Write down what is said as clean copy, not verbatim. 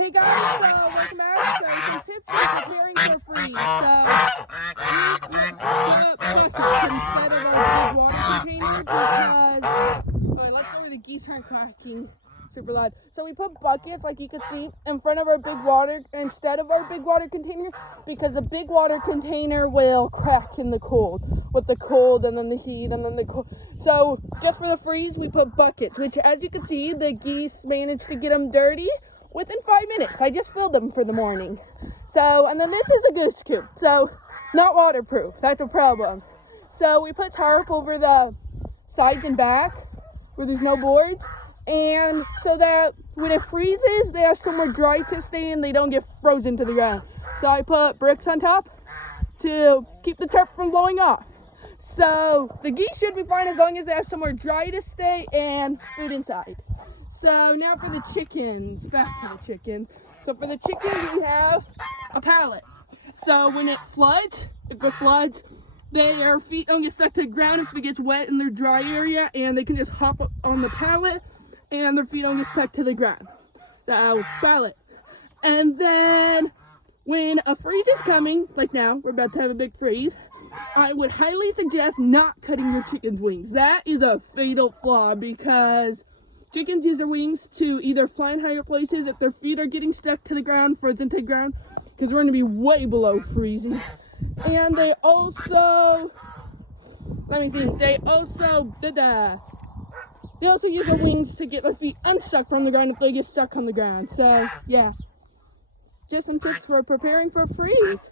Hey guys, welcome back. So some tips for preparing for freeze. So we put buckets instead of our big water container because wait, let's go where the geese aren't quacking super loud. So we put buckets, like you can see, in front of our big water instead of our big water container because the big water container will crack in the cold with the cold and then the heat and then the cold. So just for the freeze, we put buckets, which as you can see, the geese managed to get them dirty within 5 minutes. I just filled them for the morning. So, and then this is a goose coop. So, not waterproof. That's a problem. So, we put tarp over the sides and back where there's no boards. And so that when it freezes, they have somewhere dry to stay and they don't get frozen to the ground. So, I put bricks on top to keep the tarp from blowing off. So, the geese should be fine as long as they have somewhere dry to stay and food inside. So now for the chickens, back to the chickens. So for the chickens, we have a pallet. So when it floods, if it floods, their feet don't get stuck to the ground if it gets wet in their dry area, and they can just hop up on the pallet, and their feet don't get stuck to the ground. So pallet. And then when a freeze is coming, like now, we're about to have a big freeze, I would highly suggest not cutting your chicken's wings. That is a fatal flaw because chickens use their wings to either fly in higher places if their feet are getting stuck to the ground, frozen to the ground, because we're going to be way below freezing. And they also, they also use their wings to get their feet unstuck from the ground if they get stuck on the ground. So, yeah, just some tips for preparing for freeze.